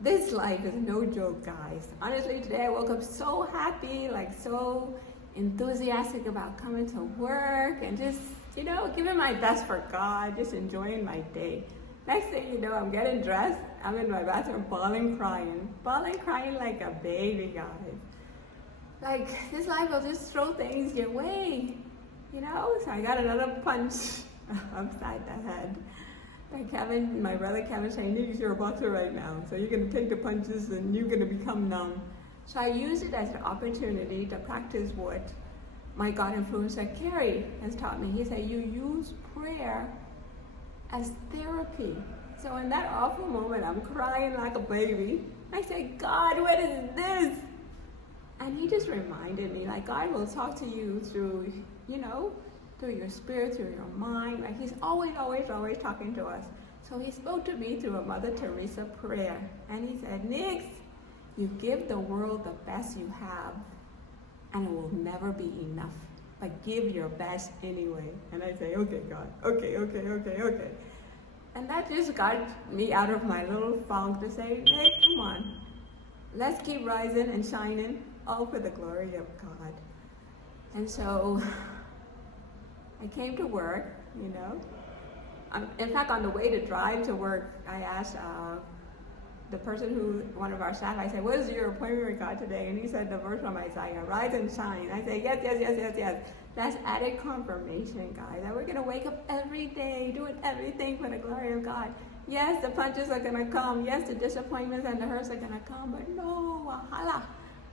This life is no joke, guys. Honestly, today I woke up so happy, like so enthusiastic about coming to work and just, giving my best for God, just enjoying my day. Next thing you know, I'm getting dressed. I'm in my bathroom bawling, crying like a baby, guys. Like, this life will just throw things your way, So I got another punch upside the head. Like Kevin, my brother Kevin saying, you're a boxer right now, so you're going to take the punches and you're going to become numb. So I use it as an opportunity to practice what my God influencer Carrie has taught me. He said, you use prayer as therapy. So in that awful moment, I'm crying like a baby. I said, God, what is this? And he just reminded me, like, God will talk to you through, through your spirit, through your mind. Like, he's always talking to us. So he spoke to me through a Mother Teresa prayer. And he said, Nix, you give the world the best you have, and it will never be enough. But give your best anyway. And I say, okay, God, okay. And that just got me out of my little funk to say, Nick, come on. Let's keep rising and shining, all for the glory of God. And so I came to work, In fact, on the way to drive to work, I asked the person one of our staff, I said, what is your appointment with God today? And he said the verse from Isaiah, rise and shine. I said, yes. That's added confirmation, guys, that we're going to wake up every day doing everything for the glory of God. Yes, the punches are going to come. Yes, the disappointments and the hurts are going to come. But no, wahala,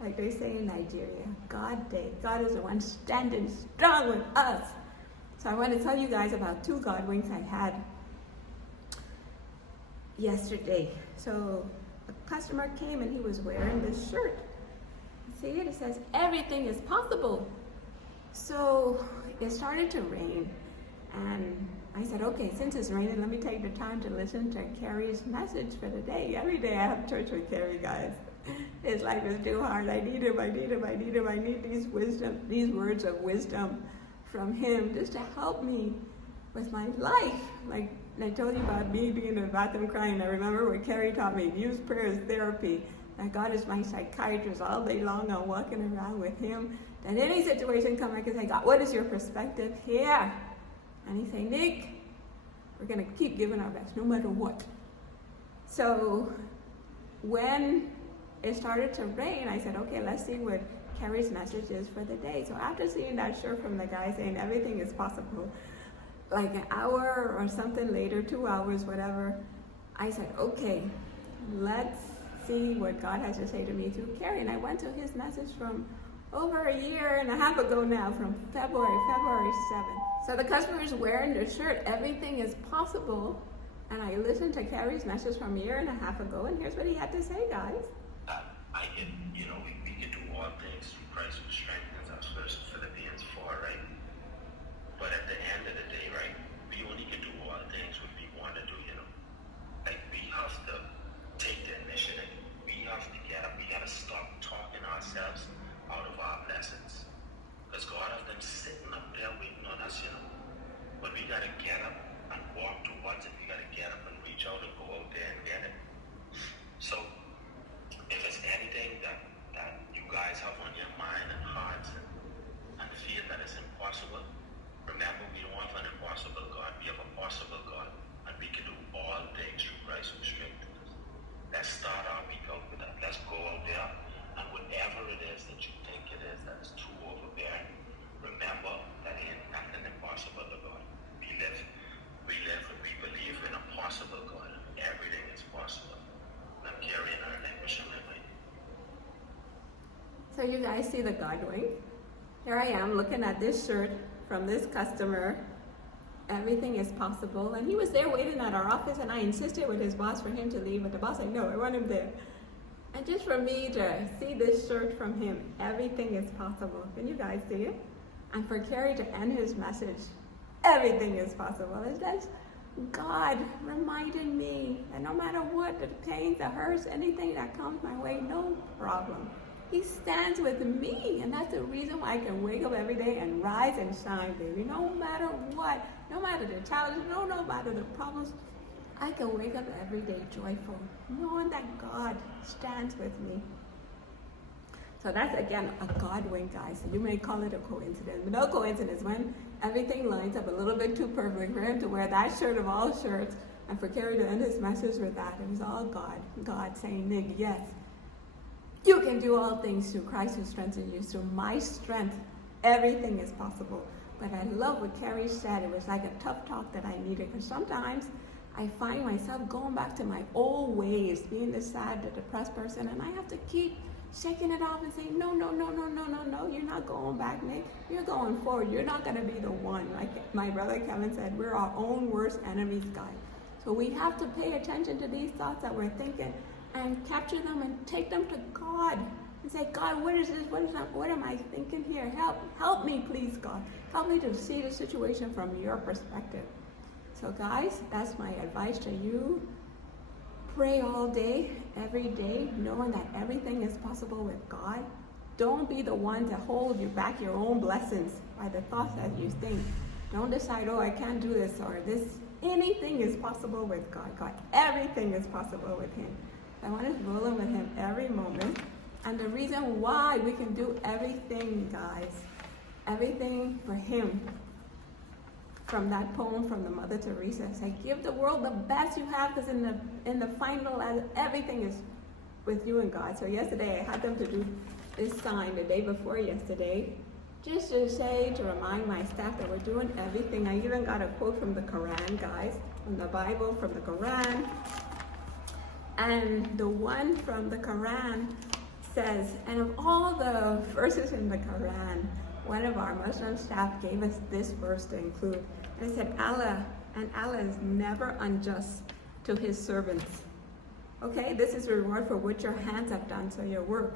like they say in Nigeria, God day. God is the one standing strong with us. So I want to tell you guys about 2 God winks I had yesterday. So a customer came and he was wearing this shirt. See it? It says, everything is possible. So it started to rain. And I said, okay, since it's raining, let me take the time to listen to Carrie's message for the day. Every day I have church with Carrie, guys. His life is too hard. I need him. I need these words of wisdom from him just to help me with my life. Like I told you about me being in the bathroom crying. I remember what Carrie taught me, use prayer as therapy. That God is my psychiatrist all day long. I'm walking around with him. That any situation come, I can say, God, what is your perspective here? And he say, Nick, we're going to keep giving our best no matter what. So when it started to rain, I said, okay, let's see what Carrie's message is for the day. So after seeing that shirt from the guy saying everything is possible, like an hour or something later, 2 hours, whatever, I said, okay, let's see what God has to say to me through Carrie. And I went to his message from over a year and a half ago now, from February 7th. So the customer is wearing the shirt, everything is possible. And I listened to Carrie's message from a year and a half ago, and here's what he had to say, guys. I can, we can do all things through Christ who strengthens us, First Philippians 4, right? But at the end of the day, right, we only can do all things what we want to do, Like, we have to take the initiative. We have to get up. We got to stop talking ourselves out of our blessings. Because God has them sitting up there waiting on us, But we got to get up and walk towards it. We got to get up and reach out and go out there and get it. So, if there's anything that you guys have on your mind and hearts and feel that it's impossible, remember, we don't have an impossible God. We have a possible God. And we can do all things through Christ who strengthens us. Let's start our week out with that. Let's go out there, and whatever it is that you think it is that is too overbearing, remember that ain't nothing impossible to God. We live and we believe in a possible God. Everything is possible. I'm carrying our language in my mind. So you guys see the God wink? Here I am looking at this shirt from this customer. Everything is possible. And he was there waiting at our office, and I insisted with his boss for him to leave, but the boss said, no, I want him there. And just for me to see this shirt from him, everything is possible. Can you guys see it? And for Carrie to end his message, everything is possible. It's just God reminding me that no matter what, the pain, the hurts, anything that comes my way, no problem. He stands with me, and that's the reason why I can wake up every day and rise and shine, baby. No matter what, no matter the challenges, no matter the problems, I can wake up every day joyful, knowing that God stands with me. So that's, again, a God wink, guys. So you may call it a coincidence, but no coincidence when everything lines up a little bit too perfect for him to wear that shirt of all shirts, and for Kerry to end his message with that. It was all God. God saying, Nick, yes, you can do all things through Christ who strengthens you. Through my strength, everything is possible. But I love what Kerry said. It was like a tough talk that I needed, because sometimes I find myself going back to my old ways, being the sad, the depressed person, and I have to keep shaking it off and saying, no, you're not going back, Nick. You're going forward. You're not going to be the one. Like my brother Kevin said, we're our own worst enemies, guys. So we have to pay attention to these thoughts that we're thinking and capture them and take them to God and say, God, what is this? What am I thinking here? Help me, please, God. Help me to see the situation from your perspective. So guys, that's my advice to you. Pray all day, every day, knowing that everything is possible with God. Don't be the one to hold you back your own blessings by the thoughts that you think. Don't decide, oh, I can't do this or this. Anything is possible with God. God, everything is possible with him. I want to roll in with him every moment. And the reason why we can do everything, guys, everything for him, from that poem from the Mother Teresa, say, give the world the best you have, because in the final, everything is with you and God. So yesterday I had them to do this sign the day before yesterday, just to say, to remind my staff that we're doing everything. I even got a quote from the Quran, guys, from the Bible, from the Quran. And the one from the Quran says, and of all the verses in the Quran, one of our Muslim staff gave us this verse to include. And it said, Allah is never unjust to his servants. Okay, this is a reward for what your hands have done, so your work.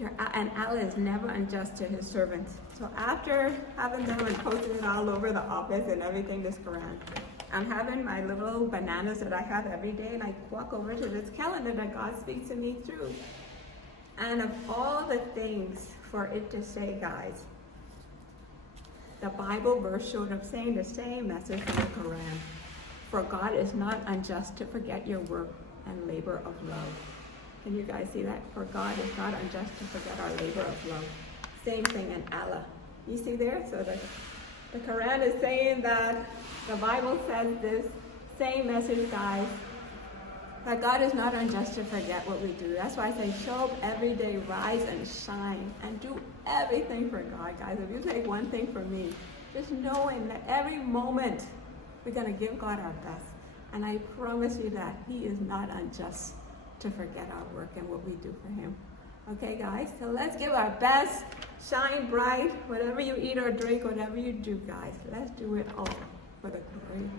And Allah is never unjust to his servants. So after having them and posting it all over the office and everything, this Quran, I'm having my little bananas that I have every day, and I walk over to this calendar that God speaks to me through. And of all the things for it to say, guys, the Bible verse showed up saying the same message from the Quran. For God is not unjust to forget your work and labor of love. Can you guys see that? For God is not unjust to forget our labor of love. Same thing in Allah. You see there? So the Quran is saying that the Bible says this same message, guys, that God is not unjust to forget what we do. That's why I say show up every day, rise and shine, and do everything for God, guys. If you take one thing from me, just knowing that every moment we're going to give God our best. And I promise you that he is not unjust to forget our work and what we do for him. Okay, guys? So let's give our best, shine bright, whatever you eat or drink, whatever you do, guys. Let's do it all for the glory